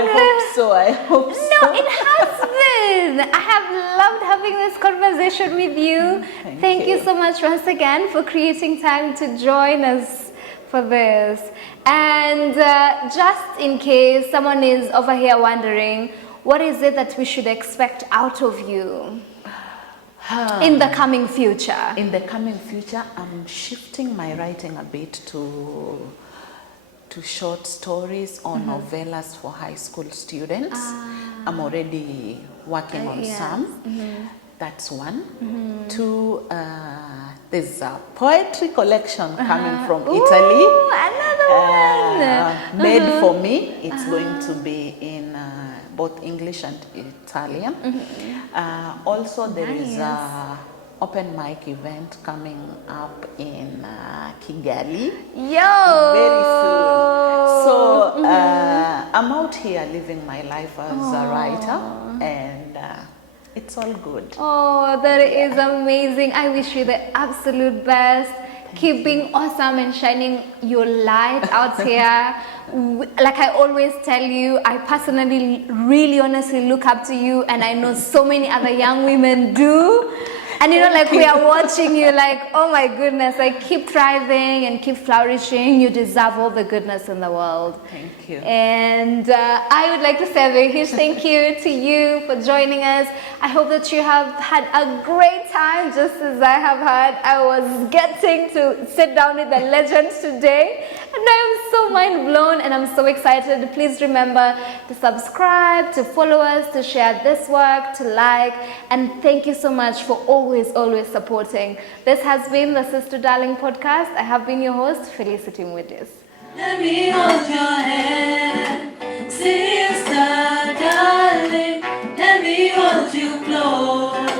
hope so. No, it has been. I have loved having this conversation with you. Thank you so much once again for creating time to join us for this. And just in case someone is over here wondering, what is it that we should expect out of you in the coming future? In the coming future, I'm shifting my writing a bit to short stories or novellas for high school students. I'm already working on some. That's one. Two, there's a poetry collection coming from Italy. Another one. Made for me. It's going to be in both English and Italian. Also, there is a open mic event coming up in Kigali very soon. So I'm out here living my life as a writer, and it's all good. Oh, that is amazing. I wish you the absolute best. Keep being awesome and shining your light out here. Like I always tell you, I personally really honestly look up to you, and I know so many other young women do. And you know, like we are watching you like, oh my goodness, like keep thriving and keep flourishing. You deserve all the goodness in the world. Thank you. And I would like to say a very huge thank you to you for joining us. I hope that you have had a great time, just as I have had. I was getting to sit down with the legends today, and I am so mind blown and I'm so excited. Please remember to subscribe, to follow us, to share this work, to like, and thank you so much for always supporting. This has been the Sister Darling podcast. I have been your host, Felicity Mwidis. Let me hold your hand, sister darling. Let me hold you close.